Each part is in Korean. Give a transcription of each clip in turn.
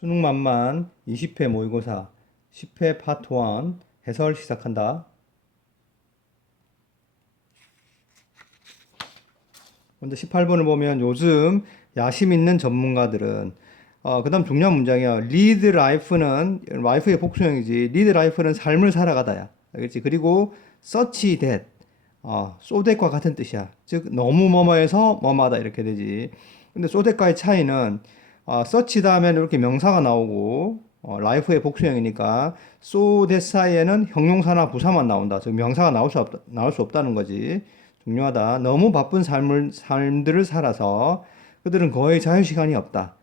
수능 만만 20회 모의고사 10회 파트 1 해설 시작한다. 먼저 18번을 보면 요즘 야심 있는 전문가들은 그 다음 중요한 문장이야. 리드 라이프는 라이프의 복수형이지. 리드 라이프는 삶을 살아가다야. 알겠지? 그리고 서치 댓 소댓과 같은 뜻이야. 즉 너무 뭐뭐해서 뭐뭐하다 이렇게 되지. 근데 소댓과의 차이는 서치 다음에는 이렇게 명사가 나오고 라이프의 복수형이니까 소댓 사이에는 형용사나 부사만 나온다. 즉 명사가 나올 수 없다는 거지. 중요하다. 너무 바쁜 삶들을 살아서 그들은 거의 자유시간이 없다.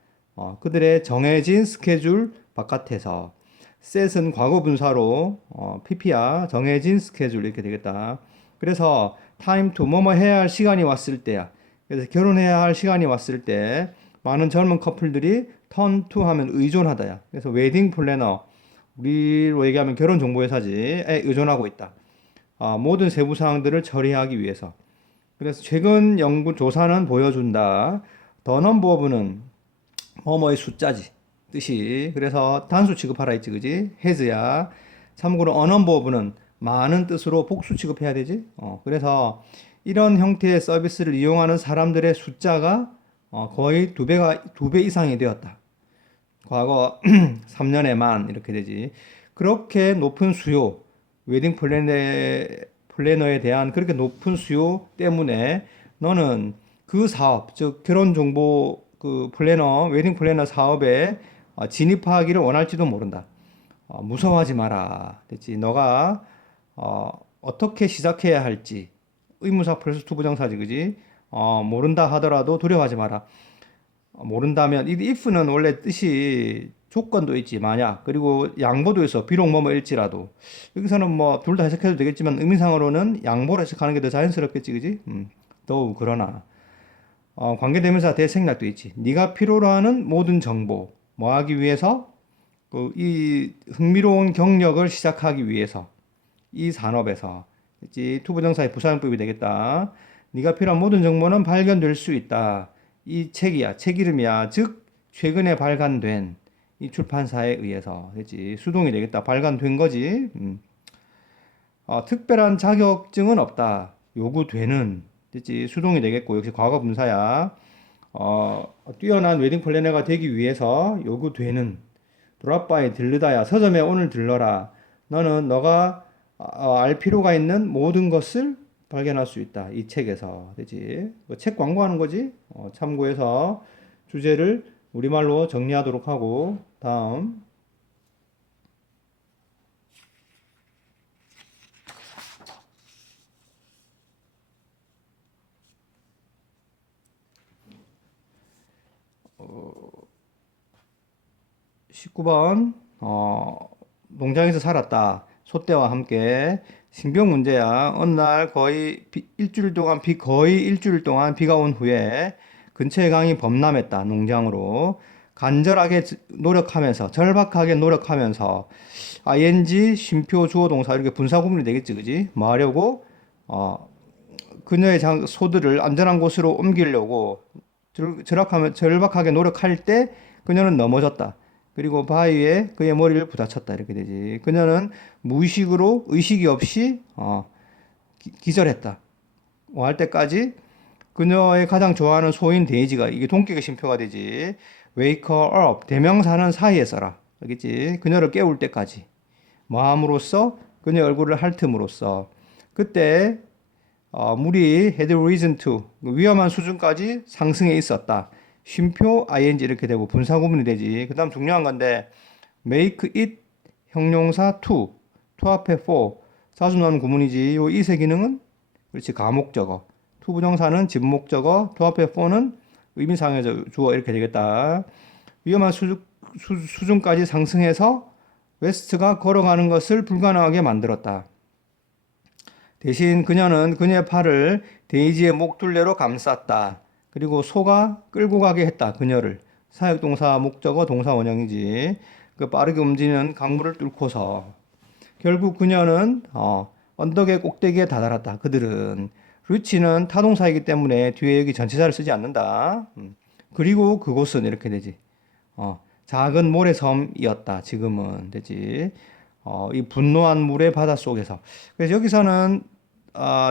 그들의 정해진 스케줄 바깥에서 set은 과거 분사로 PP야. 정해진 스케줄 이렇게 되겠다. 그래서 time to 뭐뭐 해야 할 시간이 왔을 때야. 그래서 결혼해야 할 시간이 왔을 때 많은 젊은 커플들이 turn to 하면 의존하다야. 그래서 웨딩 플래너 우리로 얘기하면 결혼 정보회사지에 의존하고 있다. 모든 세부 사항들을 처리하기 위해서. 그래서 최근 연구 조사는 보여준다. 더 넘버 오브는 뭐뭐의 숫자지 뜻이. 그래서 단수 취급하라 했지, 그지? 해즈야. 참고로 어넘버 오브는 많은 뜻으로 복수 취급해야 되지. 그래서 이런 형태의 서비스를 이용하는 사람들의 숫자가 거의 두 배 이상이 되었다. 과거 3년에만 이렇게 되지. 그렇게 높은 수요, 웨딩 플래너에 대한 그렇게 높은 수요 때문에 너는 그 사업, 즉 결혼 정보 그 플래너, 웨딩 플래너 사업에 진입하기를 원할지도 모른다. 무서워하지 마라. 됐지? 너가 어떻게 시작해야 할지 의무사 플러스 투부정사지, 그지? 모른다 하더라도 두려워하지 마라. 모른다면 이 if는 원래 뜻이 조건도 있지 만약 그리고 양보도 있어 비록 뭐뭐일지라도 여기서는 뭐 둘 다 해석해도 되겠지만 의미상으로는 양보를 해석하는 게 더 자연스럽겠지, 그지? 더욱 그러나 관계대명사 대생략도 있지. 네가 필요로 하는 모든 정보 뭐 하기 위해서 이 흥미로운 경력을 시작하기 위해서 이 산업에서 있지. 투부정사의 부사용법이 되겠다. 네가 필요한 모든 정보는 발견될 수 있다. 이 책이야. 책 이름이야. 즉 최근에 발간된 이 출판사에 의해서 됐지. 수동이 되겠다. 발간된 거지. 특별한 자격증은 없다. 요구되는 됐지. 수동이 되겠고 역시 과거 분사야. 뛰어난 웨딩 플래너가 되기 위해서 요구되는 드랍바에 들르다야. 서점에 오늘 들러라. 너는 너가 알 필요가 있는 모든 것을 발견할 수 있다. 이 책에서. 되지? 책 광고하는 거지? 참고해서 주제를 우리말로 정리하도록 하고, 다음. 어, 19번, 농장에서 살았다. 소떼와 함께. 신병 문제야. 어느 날 거의 일주일 동안 비가 온 후에 근처의 강이 범람했다. 농장으로. 간절하게 노력하면서, 절박하게 노력하면서, ing, 쉼표, 주어, 동사, 이렇게 분사 구문이 되겠지, 그지? 뭐 하려고? 어, 그녀의 소들을 안전한 곳으로 옮기려고 절박하게 노력할 때 그녀는 넘어졌다. 그리고 바위에 그의 머리를 부딪혔다. 이렇게 되지. 그녀는 무의식으로 의식이 없이 기절했다. 할 때까지 그녀의 가장 좋아하는 소인 데이지가 이게 동격의 쉼표가 되지. Wake her up. 대명사는 사이에 써라. 알겠지? 그녀를 깨울 때까지. 마음으로써 그녀의 얼굴을 핥음으로써 그때 물이 had risen to 위험한 수준까지 상승해 있었다. 쉼표 ing 이렇게 되고 분사 구문이 되지. 그 다음 중요한 건데 make it 형용사 to 앞에 for 자주 나오는 구문이지. 요 이세 기능은 그렇지 가목적어. to 부정사는 집목적어. to 앞에 for는 의미상의 주어 이렇게 되겠다. 위험한 수준까지 상승해서 웨스트가 걸어가는 것을 불가능하게 만들었다. 대신 그녀는 그녀의 팔을 데이지의 목둘레로 감쌌다. 그리고 소가 끌고 가게 했다. 그녀를. 사역동사 목적어 동사 원형이지. 그 빠르게 움직이는 강물을 뚫고서 결국 그녀는 언덕의 꼭대기에 다다랐다. 그들은 루치는 타동사이기 때문에 뒤에 여기 전체자를 쓰지 않는다. 그리고 그곳은 이렇게 되지. 작은 모래섬이었다. 지금은 되지. 이 분노한 물의 바다 속에서. 그래서 여기서는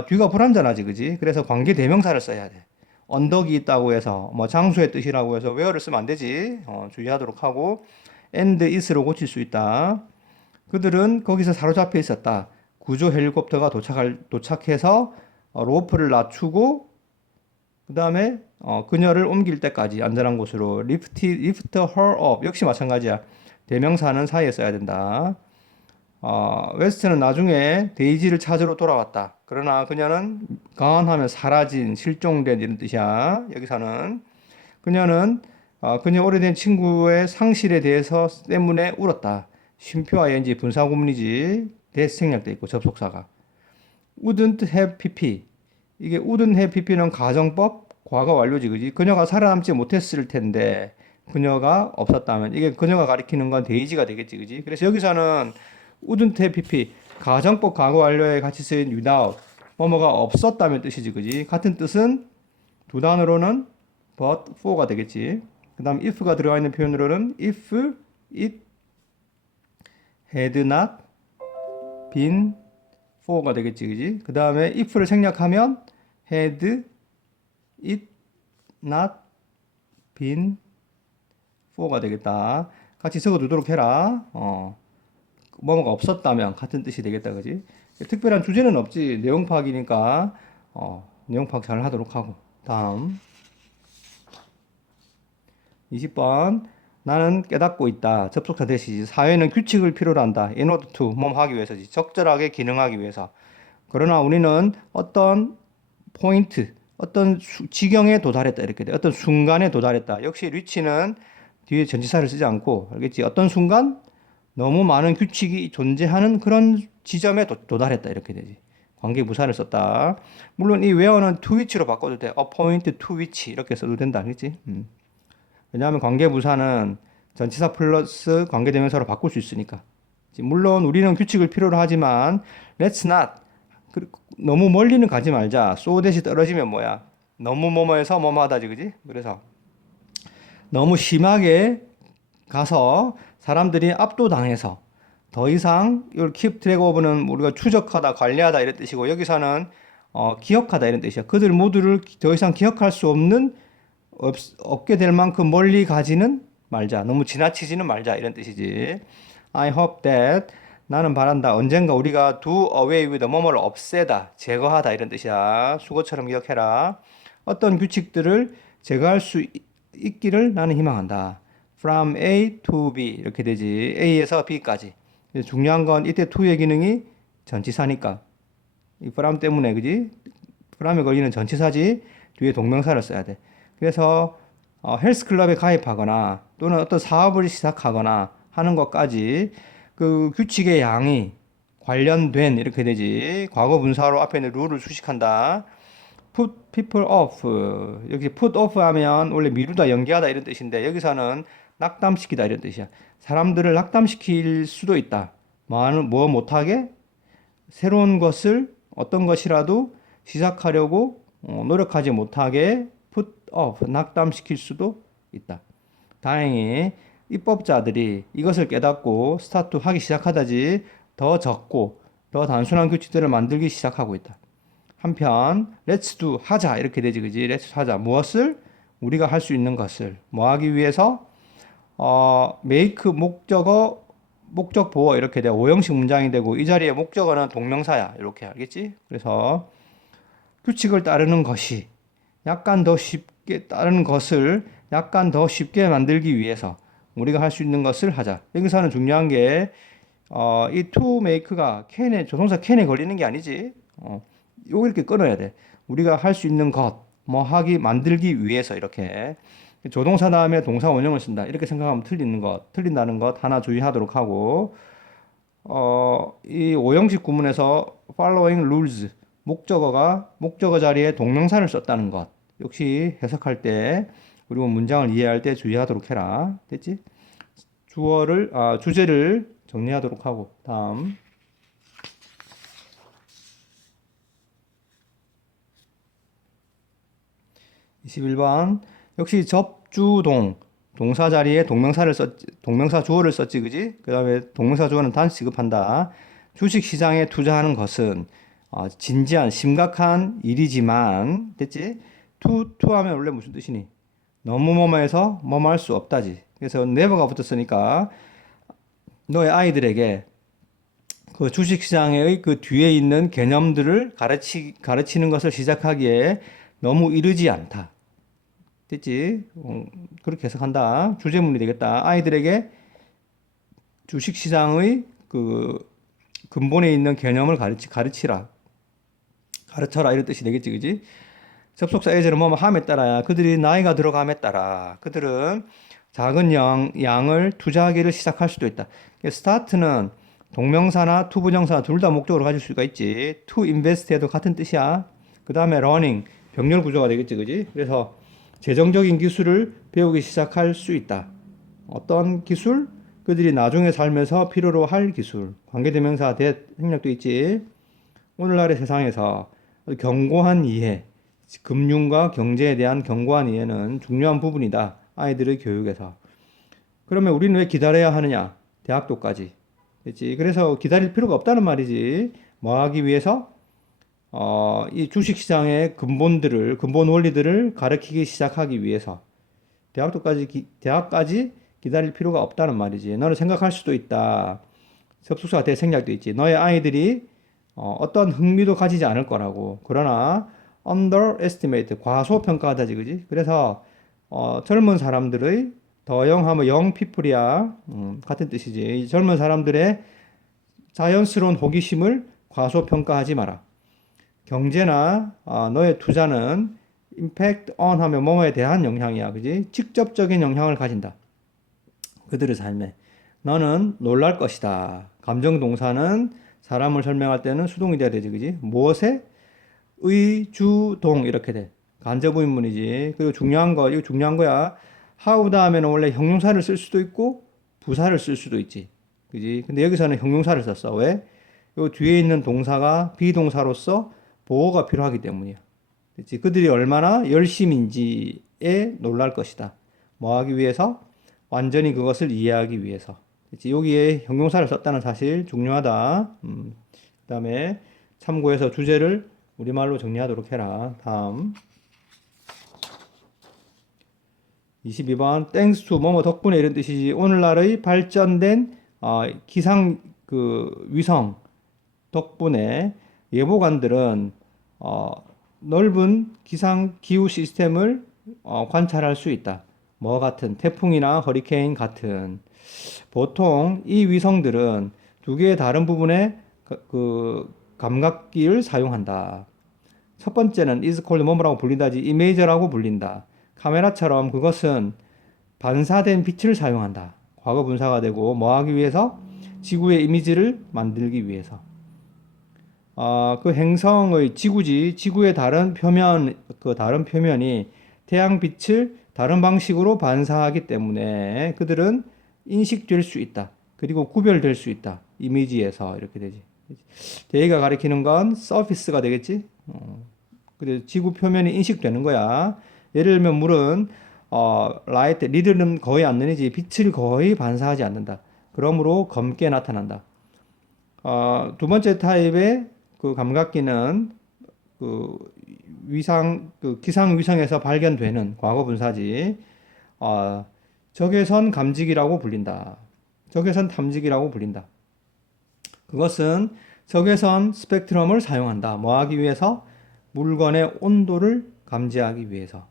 뒤가 불완전하지, 그지? 그래서 관계 대명사를 써야 돼. 언덕이 있다고 해서 뭐 장소의 뜻이라고 해서 where를 쓰면 안 되지. 주의하도록 하고 and is로 고칠 수 있다. 그들은 거기서 사로잡혀 있었다. 구조 헬리콥터가 도착해서 로프를 낮추고 그 다음에 그녀를 옮길 때까지 안전한 곳으로 lift her up. 역시 마찬가지야. 대명사는 사이에 써야 된다. 웨스트는 나중에 데이지를 찾으러 돌아왔다. 그러나 그녀는 gone 사라진, 실종된 이런 뜻이야. 여기서는 그녀는 그녀 오래된 친구의 상실에 대해서 때문에 울었다. 쉼표 ing 분사구문이지. 대스 생략돼 있고 접속사가. wouldn't have pp. 이게 wouldn't have pp는 가정법 과거 완료지, 그지? 그녀가 살아남지 못했을 텐데 그녀가 없었다면 이게 그녀가 가리키는 건 데이지가 되겠지, 그지? 그래서 여기서는 wouldn't have pp 가정법 과거 완료에 같이 쓰인 without 뭐뭐가 없었다면 뜻이지, 그지? 같은 뜻은 두 단어로는 but for가 되겠지. 그 다음 if가 들어가 있는 표현으로는 if it had not been for가 되겠지, 그지? 그 다음에 if를 생략하면 had it not been for가 되겠다. 같이 적어두도록 해라. 뭐뭐가 없었다면 같은 뜻이 되겠다, 그지? 특별한 주제는 없지. 내용 파악이니까 내용 파악 잘 하도록 하고. 다음 20번. 나는 깨닫고 있다. 접속사 대시지. 사회는 규칙을 필요로 한다. in order to 뭐뭐 하기 위해서지. 적절하게 기능하기 위해서. 그러나 우리는 어떤 포인트, 어떤 지경에 도달했다. 이렇게 돼. 어떤 순간에 도달했다. 역시 리치는 뒤에 전치사를 쓰지 않고, 알겠지? 어떤 순간 너무 많은 규칙이 존재하는 그런 지점에 도달했다. 이렇게 되지. 관계부사를 썼다. 물론 이 where는 to which로 바꿔도 돼. a point to which 이렇게 써도 된다. 알겠지? 왜냐하면 관계부사는 전치사 플러스 관계대명사로 바꿀 수 있으니까. 물론 우리는 규칙을 필요로 하지만 let's not 너무 멀리는 가지 말자. so 대시 떨어지면 뭐야? 너무 뭐뭐해서 뭐뭐하다지, 그지? 그래서 너무 심하게 가서 사람들이 압도당해서 더 이상 이걸 keep track of는 우리가 추적하다, 관리하다 이런 뜻이고 여기서는 기억하다 이런 뜻이야. 그들 모두를 더 이상 기억할 수 없는 없게 될 만큼 멀리 가지는 말자. 너무 지나치지는 말자. 이런 뜻이지. I hope that 나는 바란다. 언젠가 우리가 do away with 뭐뭐를 없애다, 제거하다 이런 뜻이야. 수거처럼 기억해라. 어떤 규칙들을 제거할 수 있기를 나는 희망한다. From A to B 이렇게 되지. A에서 B까지. 중요한 건 이때 to의 기능이 전치사니까. 이 from 때문에 그지? from에 걸리는 전치사지. 뒤에 동명사를 써야 돼. 그래서 헬스클럽에 가입하거나 또는 어떤 사업을 시작하거나 하는 것까지 그 규칙의 양이 관련된 이렇게 되지. 과거 분사로 앞에 있는 룰을 수식한다. put people off. 여기 put off 하면 원래 미루다, 연기하다 이런 뜻인데 여기서는 낙담시키다 이런 뜻이야. 사람들을 낙담시킬 수도 있다. 뭐 못하게 새로운 것을 어떤 것이라도 시작하려고 노력하지 못하게 put off, 낙담시킬 수도 있다. 다행히 입법자들이 이것을 깨닫고 스타트 하기 시작하다지 더 적고 더 단순한 규칙들을 만들기 시작하고 있다. 한편 let's do 하자 이렇게 되지, 그지? let's 하자 무엇을 우리가 할 수 있는 것을 뭐 하기 위해서 make 목적 보어 이렇게 돼. 5형식 문장이 되고 이 자리에 목적어는 동명사야. 이렇게 알겠지? 그래서 규칙을 따르는 것이 약간 더 쉽게 따르는 것을 약간 더 쉽게 만들기 위해서 우리가 할 수 있는 것을 하자. 여기서는 중요한 게 이 to make가 can에 조동사 can에 걸리는 게 아니지. 요거 이렇게 끊어야 돼. 우리가 할 수 있는 것, 뭐 하기 만들기 위해서 이렇게 조동사 다음에 동사 원형을 쓴다. 이렇게 생각하면 틀린다는 것 하나 주의하도록 하고 이 5형식 구문에서 following rules 목적어 자리에 동명사를 썼다는 것. 역시 해석할 때 그리고 문장을 이해할 때 주의하도록 해라. 됐지? 주제를 정리하도록 하고 다음 21번 역시 접주동 동사 자리에 동명사 주어를 썼지, 그지? 그 다음에 동명사 주어는 단수 취급한다. 주식 시장에 투자하는 것은 진지한, 심각한 일이지만, 됐지? 투 하면 원래 무슨 뜻이니? 너무 뭐뭐해서 뭐뭐 할 수 없다지. 그래서 never가 붙었으니까 너의 아이들에게 그 주식시장의 그 뒤에 있는 개념들을 가르치는 것을 시작하기에 너무 이르지 않다. 됐지? 그렇게 해석한다. 주제문이 되겠다. 아이들에게 주식시장의 그 근본에 있는 개념을 가르쳐라. 이런 뜻이 되겠지, 그지? 접속사 예제는 뭐뭐 함에 따라야 그들이 나이가 들어감에 따라 그들은 작은 양을 투자하기를 시작할 수도 있다. 스타트는 동명사나 투부정사 둘 다 목적으로 가질 수가 있지. to invest에도 같은 뜻이야. 그 다음에 learning 병렬 구조가 되겠지, 그지? 그래서 재정적인 기술을 배우기 시작할 수 있다. 어떤 기술? 그들이 나중에 살면서 필요로 할 기술. 관계대명사 생략도 있지. 오늘날의 세상에서 견고한 이해, 금융과 경제에 대한 견고한 이해는 중요한 부분이다. 아이들의 교육에서. 그러면 우리는 왜 기다려야 하느냐? 대학교까지. 그렇지? 그래서 기다릴 필요가 없다는 말이지. 뭐 하기 위해서? 이 주식시장의 근본 원리들을 가르치기 시작하기 위해서. 대학까지 기다릴 필요가 없다는 말이지. 너는 생각할 수도 있다. 접속사가 대생략도 있지. 너의 아이들이 어떤 흥미도 가지지 않을 거라고. 그러나 underestimate 과소평가하다지, 그지? 그래서 젊은 사람들의 더 영하면 영 피플이야. 같은 뜻이지. 이 젊은 사람들의 자연스러운 호기심을 과소평가하지 마라. 경제나 너의 투자는 impact on 하면 뭐뭐에 대한 영향이야, 그지? 직접적인 영향을 가진다. 그들의 삶에. 너는 놀랄 것이다. 감정 동사는 사람을 설명할 때는 수동이 돼야 되지, 그지? 무엇에? 의, 주, 동 이렇게 돼. 간접 의문이지. 그리고 이거 중요한 거야. how 다음에는 원래 형용사를 쓸 수도 있고 부사를 쓸 수도 있지. 그지? 근데 여기서는 형용사를 썼어. 왜? 요 뒤에 있는 동사가 비동사로서 보호가 필요하기 때문이야. 그치? 그들이 얼마나 열심인지에 놀랄 것이다. 뭐 하기 위해서? 완전히 그것을 이해하기 위해서. 그치? 여기에 형용사를 썼다는 사실 중요하다. 그다음에 참고해서 주제를 우리말로 정리하도록 해라. 다음 22번 땡스 투 뭐뭐 덕분에 이런 뜻이지. 오늘날의 발전된 기상 위성 덕분에 예보관들은 넓은 기상 기후 시스템을 관찰할 수 있다. 뭐 같은 태풍이나 허리케인 같은. 보통 이 위성들은 두 개의 다른 부분의 감각기를 사용한다. 첫 번째는 is called 뭐뭐라고 불린다지 이메이저라고 불린다. 카메라처럼 그것은 반사된 빛을 사용한다. 과거 분사가 되고 뭐 하기 위해서? 지구의 이미지를 만들기 위해서. 그 행성의 지구의 다른 표면이 태양 빛을 다른 방식으로 반사하기 때문에 그들은 인식될 수 있다. 그리고 구별될 수 있다. 이미지에서 이렇게 되지. 대의가 가리키는 건 서피스가 되겠지. 그래서 지구 표면이 인식되는 거야. 예를 들면 물은 리드는 거의 안 내리지 빛을 거의 반사하지 않는다. 그러므로 검게 나타난다. 두 번째 타입의 그 감각기는 기상 위성에서 발견되는 과거 분사지. 적외선 감지기라고 불린다. 적외선 탐지기라고 불린다. 그것은 적외선 스펙트럼을 사용한다. 뭐 하기 위해서? 물건의 온도를 감지하기 위해서.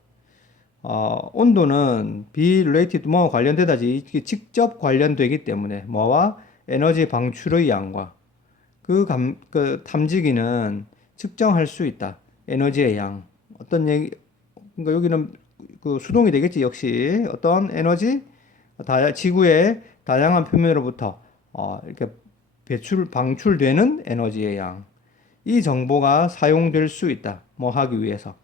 온도는 be related 뭐 관련되다지 이게 직접 관련되기 때문에 뭐와 에너지 방출의 양과 그 탐지기는 측정할 수 있다. 에너지의 양. 어떤 얘기, 그러니까 여기는 그 수동이 되겠지. 역시 어떤 에너지, 지구의 다양한 표면으로부터 이렇게 방출되는 에너지의 양. 이 정보가 사용될 수 있다. 뭐 하기 위해서.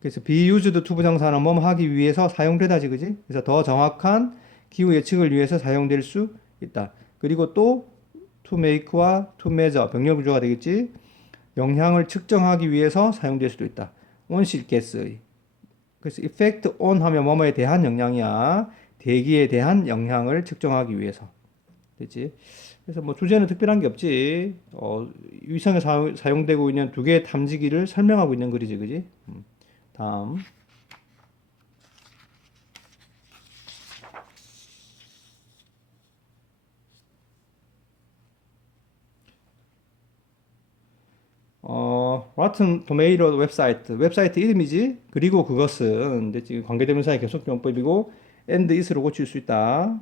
그래서 be used to 부정사는 뭐 하기 위해서 사용되다지, 그지? 그래서 더 정확한 기후 예측을 위해서 사용될 수 있다. 그리고 또 to make와 to measure 병렬 구조가 되겠지. 영향을 측정하기 위해서 사용될 수도 있다. 온실가스의. 그래서 effect on 하면 뭐뭐에 대한 영향이야. 대기에 대한 영향을 측정하기 위해서. 됐지? 그래서 뭐 주제는 특별한 게 없지. 위성에 사용되고 있는 두 개의 탐지기를 설명하고 있는 글이지, 그지? 다음. Rotten Tomato 웹사이트 이름이지. 그리고 그것은 이제 지금 관계대명사의 계속용법이고 and is로 고칠 수 있다.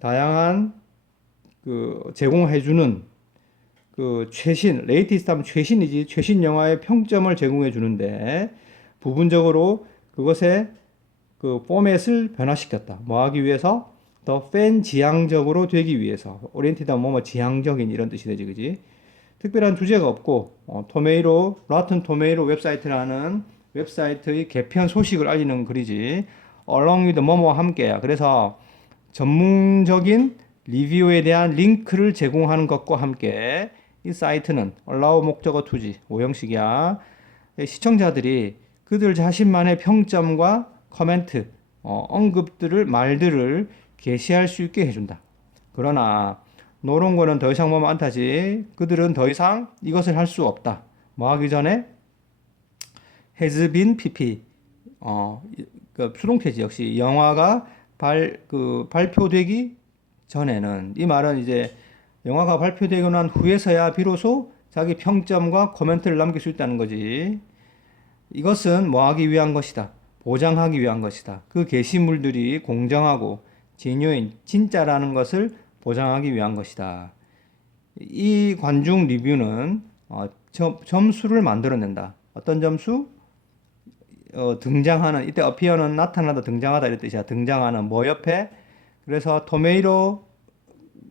다양한 그 제공해주는 그 최신 레이티스트 하면 최신이지 최신 영화의 평점을 제공해 주는데 부분적으로 그것의 그 포맷을 변화시켰다. 뭐 하기 위해서 더 팬 지향적으로 되기 위해서 오리엔티드 하면 뭐 지향적인 이런 뜻이 되지, 그지? 특별한 주제가 없고 로튼 토메이로 웹사이트라는 웹사이트의 개편 소식을 알리는 글이지. along with 뭐뭐와 함께야. 그래서 전문적인 리뷰에 대한 링크를 제공하는 것과 함께 이 사이트는 allow 목적어 투지 5형식이야. 시청자들이 그들 자신만의 평점과 코멘트, 말들을 게시할 수 있게 해준다. 그러나 노런 거는 더 이상 뭐면 안타지. 그들은 더 이상 이것을 할 수 없다. 뭐 하기 전에 has been pp 그 수동태지. 역시 영화가 발표되기 전에는, 이 말은 이제 영화가 발표되고 난 후에서야 비로소 자기 평점과 코멘트를 남길 수 있다는 거지. 이것은 뭐 하기 위한 것이다. 보장하기 위한 것이다. 그 게시물들이 공정하고 제뉴인, 진짜라는 것을 보장하기 위한 것이다. 이 관중 리뷰는 점수를 만들어낸다. 어떤 점수? 등장하는, 이때 appear는 나타나다, 등장하다 이런 뜻이야. 등장하는 뭐 옆에, 그래서 토메이로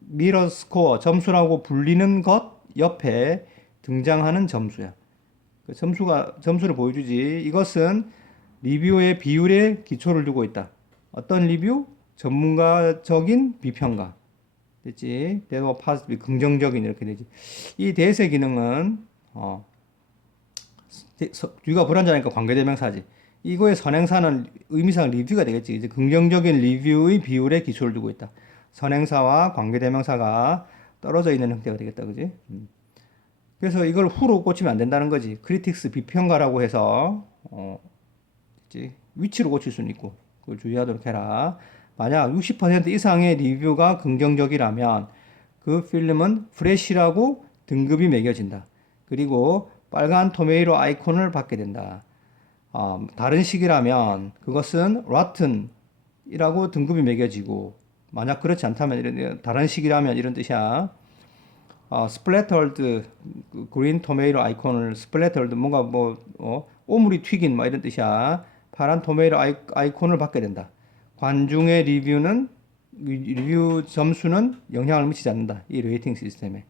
미러 스코어 점수라고 불리는 것 옆에 등장하는 점수야. 그 점수를 보여주지. 이것은 리뷰의 비율에 기초를 두고 있다. 어떤 리뷰? 전문가적인 비평가. 됐지? 대도 파스비 긍정적인 이렇게 되지. 이 대세 기능은 뒤가 불완전하니까 관계대명사지. 이거의 선행사는 의미상 리뷰가 되겠지. 이제 긍정적인 리뷰의 비율에 기초를 두고 있다. 선행사와 관계대명사가 떨어져 있는 형태가 되겠다, 그지? 그래서 이걸 후로 고치면 안 된다는 거지. 크리틱스 비평가라고 해서 그치? 위치로 고칠 수는 있고 그걸 주의하도록 해라. 만약 60% 이상의 리뷰가 긍정적이라면 그 필름은 프레시라고 등급이 매겨진다. 그리고 빨간 토메이로 아이콘을 받게 된다. 다른 식이라면 그것은 rotten이라고 등급이 매겨지고, 만약 그렇지 않다면 다른 식이라면 이런 뜻이야. 스플래터드 그린 토메이로 아이콘을 스플래터드 뭔가 오물이 튀긴 뭐 이런 뜻이야. 파란 토메이로 아이콘을 받게 된다. 관중의 리뷰 점수는 영향을 미치지 않는다. 이 레이팅 시스템에.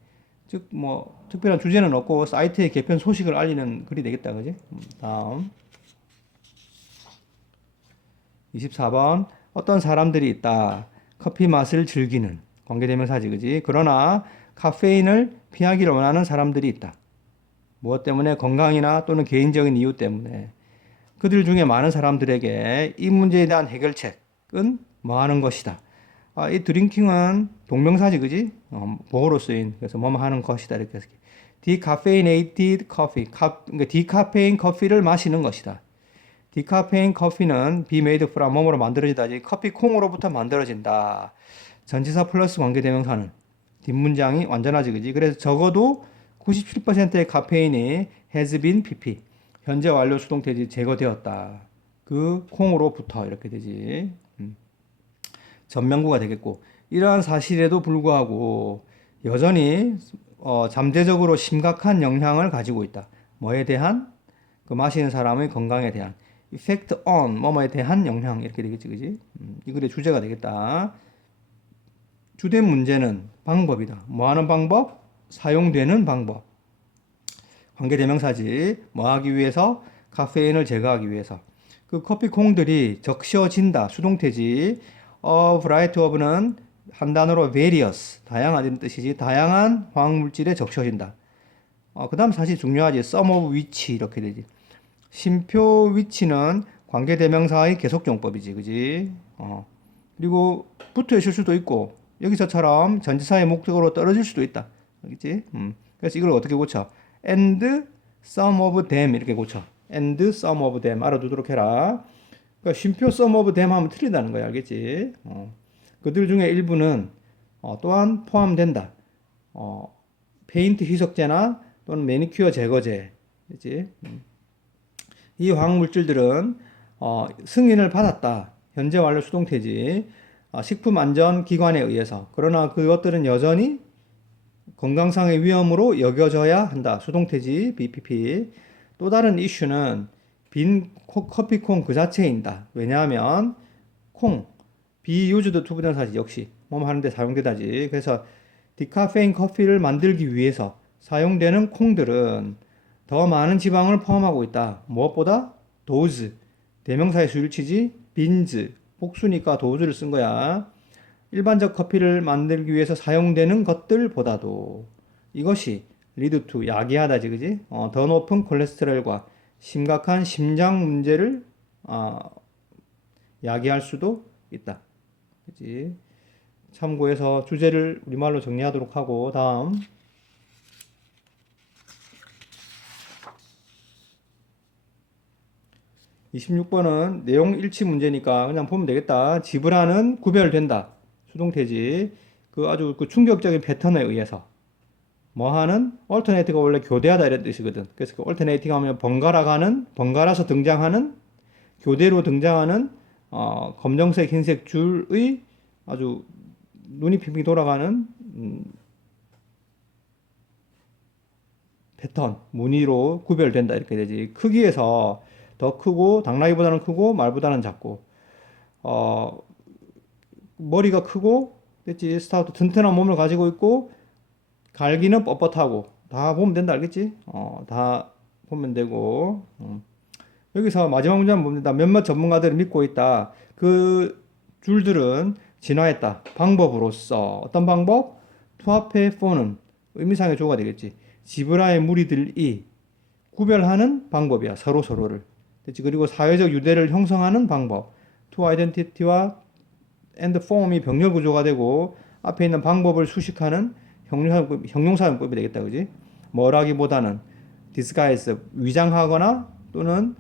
즉 뭐 특별한 주제는 없고 사이트의 개편 소식을 알리는 글이 되겠다, 그지? 다음 24번. 어떤 사람들이 있다. 커피 맛을 즐기는 관계대명사지, 그지? 그러나 카페인을 피하기를 원하는 사람들이 있다. 무엇 때문에? 건강이나 또는 개인적인 이유 때문에. 그들 중에 많은 사람들에게 이 문제에 대한 해결책은 뭐 하는 것이다. 이 드링킹은 동명사지, 그지? 보어로 쓰인, 그래서 뭐뭐 하는 것이다 이렇게 해서 디카페이네이티드 커피, 그러니까 디카페인 커피를 마시는 것이다. 디카페인 커피는 be made from 뭐뭐로 만들어지다지. 커피 콩으로부터 만들어진다. 전치사 플러스 관계대명사는 뒷문장이 완전하지, 그지? 그래서 적어도 97%의 카페인이 has been pp, 현재 완료 수동태지, 제거되었다. 그 콩으로부터 이렇게 되지. 전명구가 되겠고, 이러한 사실에도 불구하고 여전히 잠재적으로 심각한 영향을 가지고 있다. 뭐에 대한? 그 마시는 사람의 건강에 대한. effect on 뭐뭐에 대한 영향 이렇게 되겠지, 그지? 이 글의 주제가 되겠다. 주된 문제는 방법이다. 뭐 하는 방법? 사용되는 방법. 관계대명사지. 뭐 하기 위해서? 카페인을 제거하기 위해서. 그 커피 콩들이 적셔진다. 수동태지. variety of는 한 단어로 various, 다양한 뜻이지. 다양한 화학물질에 적셔진다. 그 다음 사실 중요하지. some of which 이렇게 되지. 쉼표 which는 관계대명사의 계속용법이지, 그지? 그리고 붙어 있을 수도 있고 여기서처럼 전치사의 목적으로 떨어질 수도 있다. 알겠지? 그래서 이걸 어떻게 고쳐? and some of them 이렇게 고쳐. and some of them 알아두도록 해라. 그러니까 쉼표 some of them 하면 틀리다는 거야. 알겠지? 그들 중에 일부는 또한 포함된다. 페인트 희석제나 또는 매니큐어 제거제. 그렇지? 이 화학물질들은 승인을 받았다. 현재 완료 수동태지. 식품안전기관에 의해서. 그러나 그것들은 여전히 건강상의 위험으로 여겨져야 한다. 수동태지 BPP. 또 다른 이슈는 빈 커피콩 그 자체인다. 왜냐하면 콩, 비유즈드 투부정사지 역시 뭐뭐 하는데 사용되다지. 그래서 디카페인 커피를 만들기 위해서 사용되는 콩들은 더 많은 지방을 포함하고 있다. 무엇보다 도즈, 대명사의 수를 치지 빈즈, 복수니까 도즈를 쓴 거야. 일반적 커피를 만들기 위해서 사용되는 것들보다도 이것이 리드 투 야기하다지 그지? 더 높은 콜레스테롤과 심각한 심장 문제를 야기할 수도 있다. 그지? 참고해서 주제를 우리말로 정리하도록 하고 다음 26번은 내용 일치 문제니까 그냥 보면 되겠다. 지브라는 구별된다. 수동태지. 그 아주 그 충격적인 패턴에 의해서 뭐하는 얼터네이트가 원래 교대하다 이런 뜻이거든. 그래서 그 얼터네이팅 하면 번갈아 가는, 번갈아서 등장하는, 교대로 등장하는 검정색, 흰색 줄의 아주 눈이 핑핑 돌아가는 패턴, 무늬로 구별된다 이렇게 되지. 크기에서 더 크고 당나귀보다는 크고 말보다는 작고 머리가 크고 됐지. 스타우트 튼튼한 몸을 가지고 있고 갈기는 뻣뻣하고 다 보면 된다 알겠지? 다 보면 되고 여기서 마지막 문제만 보면 된다. 몇몇 전문가들을 믿고 있다. 그 줄들은 진화했다. 방법으로서 어떤 방법? 투합해 포는 의미상의 조가 되겠지. 지브라의 무리들이 구별하는 방법이야. 서로 서로를. 됐지? 그리고 사회적 유대를 형성하는 방법. to identity와 and form이 병렬 구조가 되고 앞에 있는 방법을 수식하는 형용사용법이 되겠다. 그지? 뭐라기보다는 disguise 위장하거나 또는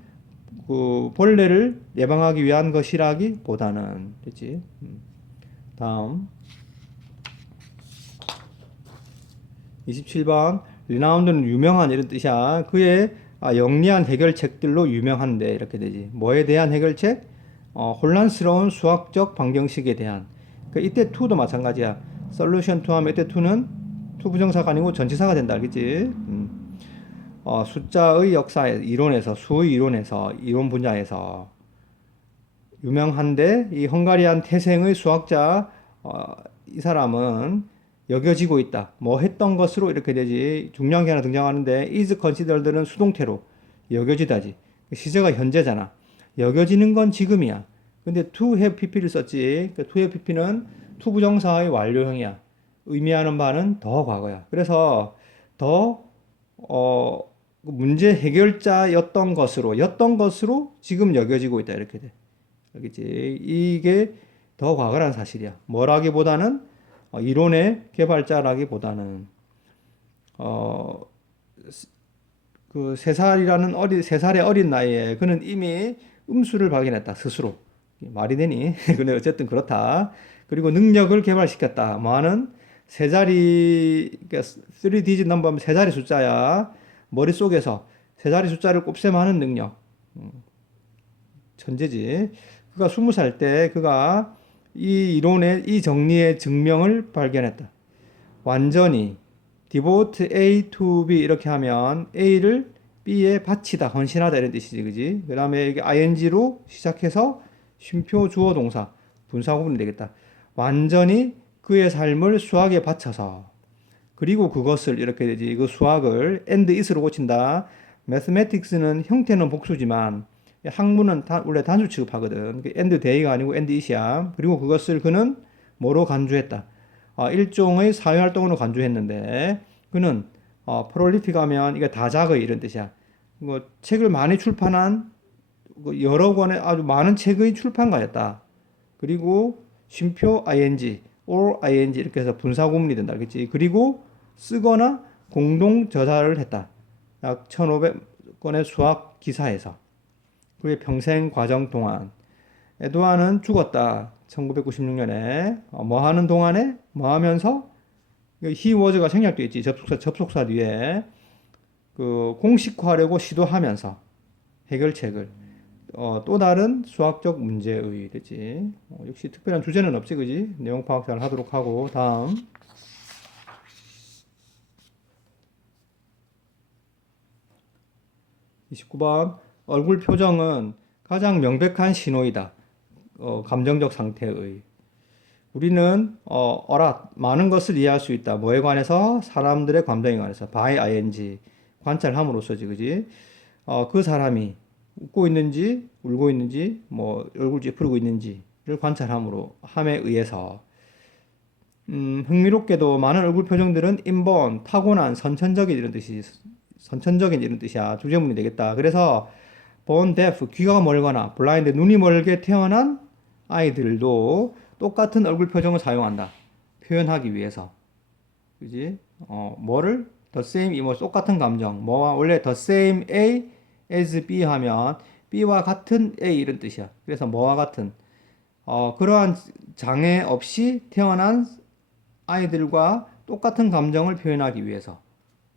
그 벌레를 예방하기 위한 것이라기보다는 됐지? 다음 27번 리나운드는 유명한 이런 뜻이야. 그의 영리한 해결책들로 유명한데 이렇게 되지. 뭐에 대한 해결책? 혼란스러운 수학적 방정식에 대한. 이때 to도 마찬가지야. solution to 하면 이때 to는 to 부정사가 아니고 전치사가 된다. 알겠지? 숫자의 역사에 이론에서 수의 이론에서 이론 분야에서 유명한데 이 헝가리안 태생의 수학자 이 사람은 여겨지고 있다. 뭐 했던 것으로 이렇게 되지. 중요한 게 하나 등장하는데 is considered는 수동태로 여겨지다지. 시제가 현재잖아. 여겨지는 건 지금이야. 근데 to have pp를 썼지. to have pp는 to 부정사의 완료형이야. 의미하는 바는 더 과거야. 그래서 더 문제 해결자였던 것으로 지금 여겨지고 있다. 이렇게 돼. 알겠지? 이게 더 과거란 사실이야. 뭐라기보다는 이론의 개발자라기보다는 그 3살의 어린 나이에 그는 이미 음수를 발견했다. 스스로. 말이 되니? 근데 어쨌든 그렇다. 그리고 능력을 개발시켰다. 뭐하는? 세 자리, 그러니까 3digit 넘버면 세 자리 숫자야. 머릿속에서 세 자리 숫자를 곱셈하는 능력. 천재지. 그가 20살 때 그가 이 이론의 이 정리의 증명을 발견했다. 완전히 devote A to B 이렇게 하면 A를 B에 바치다, 헌신하다 이런 뜻이지, 그지? 그 다음에 이게 ing로 시작해서 쉼표 주어 동사 분사 구분이 되겠다. 완전히 그의 삶을 수학에 바쳐서 그리고 그것을 이렇게 되지. 그 수학을 and is로 고친다. mathematics는 형태는 복수지만 학문은 원래 단수 취급하거든. and day가 아니고 and it이야. 그리고 그것을 그는 뭐로 간주했다. 일종의 사회활동으로 간주했는데 그는 프롤리픽하면 이게 다작의 이런 뜻이야. 뭐 책을 많이 출판한 여러 권의 아주 많은 책의 출판가였다. 그리고 쉼표 ing, or ing 이렇게 해서 분사 구문이 된다. 알겠지? 그리고 쓰거나 공동 저자를 했다. 약 1,500건의 수학 기사에서. 그의 평생 과정 동안 에드와는 죽었다. 1996년에 뭐 하는 동안에 뭐 하면서 he was가 생략되어 있지. 접속사 뒤에 그 공식화하려고 시도하면서 해결책을 또 다른 수학적 문제의 되지. 역시 특별한 주제는 없지, 그지? 내용 파악 잘 하도록 하고 다음 29번 얼굴 표정은 가장 명백한 신호이다. 감정적 상태의 우리는 많은 것을 이해할 수 있다. 뭐에 관해서? 사람들의 감정에 관해서. by ing 관찰함으로써지, 그지? 그 사람이 웃고 있는지 울고 있는지 뭐 얼굴 찌푸리고 있는지를 관찰함으로 함에 의해서 흥미롭게도 많은 얼굴 표정들은 인본 타고난 선천적인 이런 뜻이야. 주제문이 되겠다. 그래서 born deaf 귀가 멀거나 블라인드 눈이 멀게 태어난 아이들도 똑같은 얼굴 표정을 사용한다. 표현하기 위해서. 그지? 뭐를? the same, 뭐 똑같은 감정. 뭐와 원래 the same A as B 하면 B와 같은 A 이런 뜻이야. 그래서 뭐와 같은. 그러한 장애 없이 태어난 아이들과 똑같은 감정을 표현하기 위해서.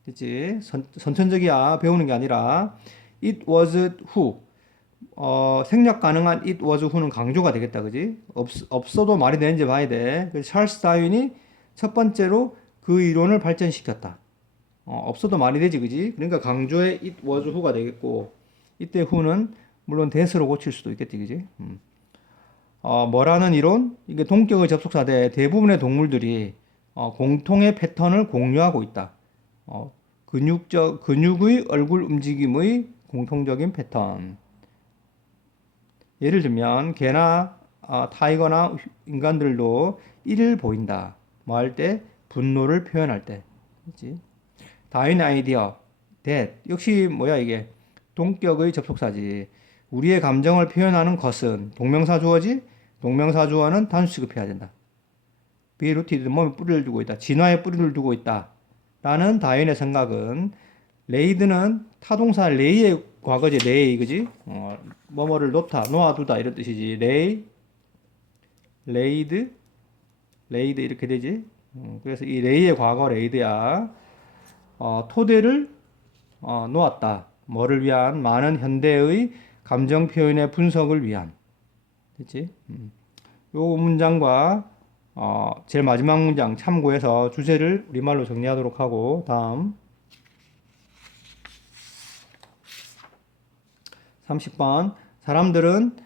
그치? 선천적이야. 배우는 게 아니라 it was who. 생략 가능한 it was who는 강조가 되겠다. 그지? 없어도 말이 되는지 봐야 돼. 그래서 찰스 다윈이 첫 번째로 그 이론을 발전시켰다. 없어도 말이 되지. 그지? 그러니까 강조의 it was who가 되겠고, 이때 who는 물론 that으로 고칠 수도 있겠지. 그지? 뭐라는 이론? 이게 동격의 접속사대 대부분의 동물들이 공통의 패턴을 공유하고 있다. 근육의 얼굴 움직임의 공통적인 패턴. 예를 들면 개나 타이거나 인간들도 이를 보인다. 뭐 할 때? 분노를 표현할 때. 그렇지? 다윈 아이디어 that 역시 뭐야 이게 동격의 접속사지. 우리의 감정을 표현하는 것은 동명사 주어지. 동명사 주어는 단수 취급해야 된다. be rooted 몸에 뿌리를 두고 있다. 진화에 뿌리를 두고 있다. 라는 다윈의 생각은 레이드는 타동사 레이의 과거지. 레이 그지? 뭐뭐를 놓아두다 이런 뜻이지. 레이드 이렇게 되지. 그래서 이 레이의 과거 레이드야. 토대를 놓았다. 뭐를 위한? 많은 현대의 감정 표현의 분석을 위한. 됐지? 요 문장과 제일 마지막 문장 참고해서 주제를 우리말로 정리하도록 하고 다음 30번 사람들은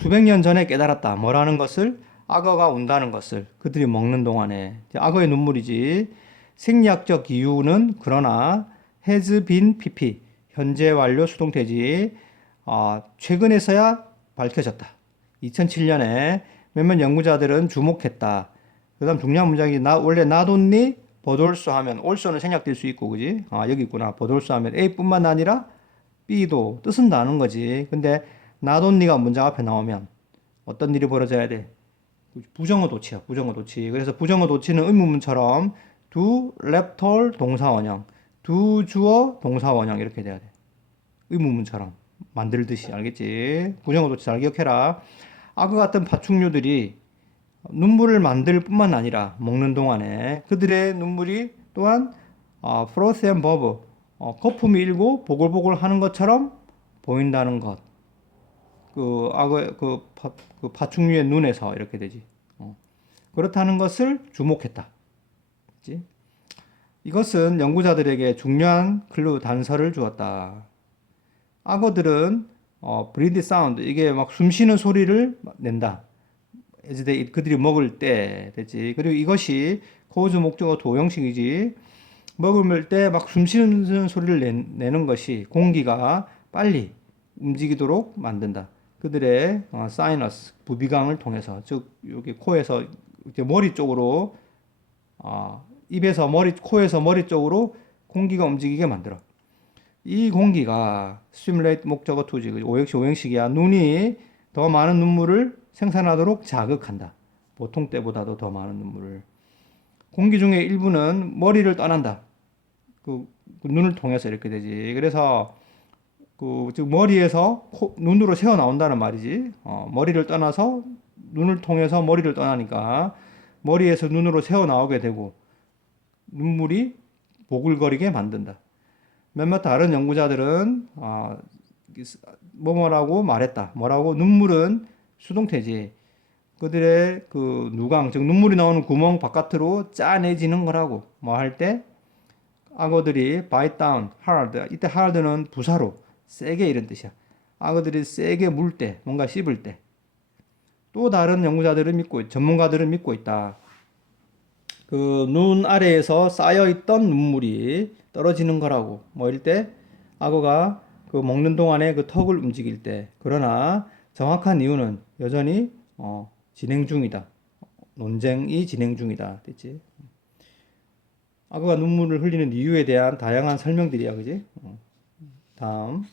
수백 년 전에 깨달았다. 뭐라는 것을? 악어가 운다는 것을 그들이 먹는 동안에. 악어의 눈물이지. 생리학적 이유는 그러나 has been pp 현재 완료 수동태지. 최근에서야 밝혀졌다. 2007년에 몇몇 연구자들은 주목했다. 그 다음 중요한 문장이 원래 not only but also 하면 also는 생략될 수 있고 그지? 여기 있구나. but also 하면 A뿐만 아니라 B도 뜻은 다는 거지. 근데 not only가 문장 앞에 나오면 어떤 일이 벌어져야 돼? 부정어 도치야. 부정어 도치. 그래서 부정어 도치는 의문문처럼 do 랩톨 동사원형, do 주어 동사원형 이렇게 돼야 돼. 의문문처럼 만들듯이. 알겠지? 부정어 도치 잘 기억해라. 악어 같은 파충류들이 눈물을 만들 뿐만 아니라 먹는 동안에 그들의 눈물이 또한 froth and bubble 거품이 일고 보글보글 하는 것처럼 보인다는 것. 그 악어 그 파충류의 눈에서 이렇게 되지. 그렇다는 것을 주목했다. 그치? 이것은 연구자들에게 중요한 클루 단서를 주었다. 악어들은 breathe sound 이게 막 숨쉬는 소리를 낸다. as they eat, 그들이 먹을 때 되지. 그리고 이것이 cause 목적어 도형식이지. 먹을 때 막 숨쉬는 소리를 내는 것이 공기가 빨리 움직이도록 만든다. 그들의 사이너스 부비강을 통해서 즉 여기 코에서 머리 쪽으로 입에서 코에서 머리 쪽으로 공기가 움직이게 만들어. 이 공기가 stimulate 목적어 투지 오형식이야. 눈이 더 많은 눈물을 생산하도록 자극한다. 보통 때보다도 더 많은 눈물을. 공기 중에 일부는 머리를 떠난다. 그 눈을 통해서 이렇게 되지. 그래서 즉 머리에서 눈으로 새어 나온다는 말이지. 머리를 떠나서 눈을 통해서 머리를 떠나니까 머리에서 눈으로 새어 나오게 되고 눈물이 보글거리게 만든다. 몇몇 다른 연구자들은 뭐뭐라고 말했다. 뭐라고? 눈물은 수동태지. 그들의 그 누강, 즉 눈물이 나오는 구멍 바깥으로 짜내지는 거라고. 뭐 할 때 악어들이 bite down hard. 이때 hard는 부사로 세게 이런 뜻이야. 악어들이 세게 물 때, 뭔가 씹을 때. 또 다른 연구자들은 전문가들은 믿고 있다. 그 눈 아래에서 쌓여 있던 눈물이 떨어지는 거라고. 뭐 이럴 때 악어가 그 먹는 동안에 그 턱을 움직일 때. 그러나 정확한 이유는 여전히 진행 중이다. 논쟁이 진행 중이다. 됐지? 악어가 눈물을 흘리는 이유에 대한 다양한 설명들이야, 그지? 다음.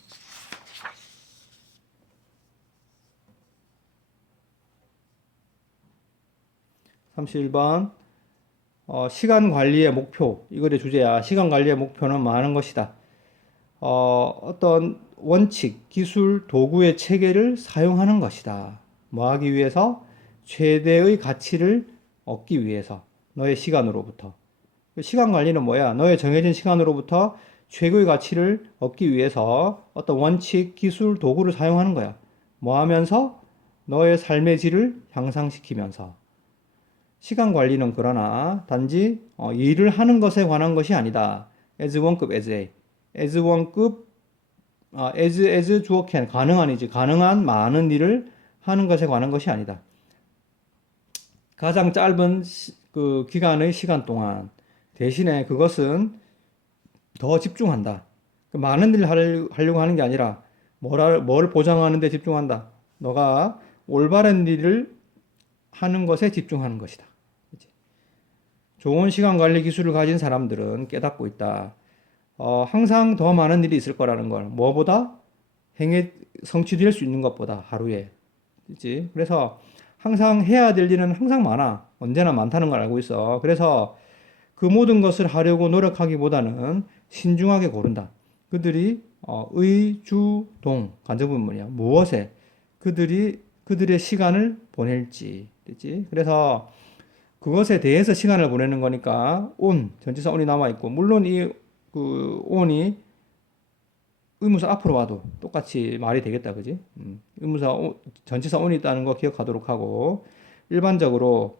31번. 시간 관리의 목표. 이거의 주제야. 시간 관리의 목표는 많은 것이다. 어떤 원칙, 기술, 도구의 체계를 사용하는 것이다. 뭐 하기 위해서? 최대의 가치를 얻기 위해서. 너의 시간으로부터. 시간 관리는 뭐야? 너의 정해진 시간으로부터 최고의 가치를 얻기 위해서 어떤 원칙, 기술, 도구를 사용하는 거야. 뭐 하면서? 너의 삶의 질을 향상시키면서. 시간 관리는 그러나 단지 일을 하는 것에 관한 것이 아니다. as one급 as a. as one급 as 주어 can 가능한이지. 가능한 많은 일을 하는 것에 관한 것이 아니다. 가장 짧은 그 기간의 시간 동안 대신에 그것은 더 집중한다. 많은 일을 하려고 하는 게 아니라 뭘 보장하는 데 집중한다. 너가 올바른 일을 하는 것에 집중하는 것이다. 좋은 시간 관리 기술을 가진 사람들은 깨닫고 있다. 항상 더 많은 일이 있을 거라는 걸. 뭐보다? 성취될 수 있는 것보다 하루에. 그치? 그래서 항상 해야 될 일은 항상 많아. 언제나 많다는 걸 알고 있어. 그래서 그 모든 것을 하려고 노력하기보다는 신중하게 고른다. 그들이 의주동 간접문이야. 무엇에 그들의 시간을 보낼지. 됐지? 그래서 그것에 대해서 시간을 보내는 거니까 전치사 on이 남아 있고 물론 이 그 on이 의무사 앞으로 와도 똑같이 말이 되겠다, 그지? 의무사 전치사 on이 있다는 거 기억하도록 하고 일반적으로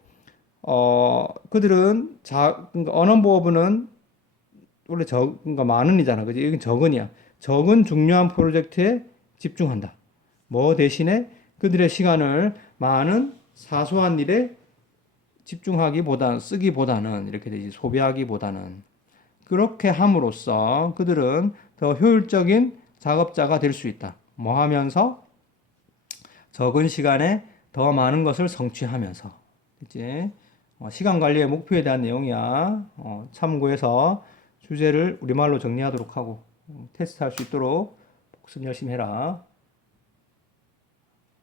그들은 그러니까 언어보어는 원래 그러니까 많은이잖아, 그지? 여기 적은이야. 적은 중요한 프로젝트에 집중한다. 뭐 대신에 그들의 시간을 많은 사소한 일에 쓰기보다는 이렇게 되지. 소비하기보다는. 그렇게 함으로써 그들은 더 효율적인 작업자가 될 수 있다. 뭐 하면서? 적은 시간에 더 많은 것을 성취하면서. 그치? 시간 관리의 목표에 대한 내용이야. 참고해서 주제를 우리말로 정리하도록 하고 테스트할 수 있도록 복습 열심히 해라.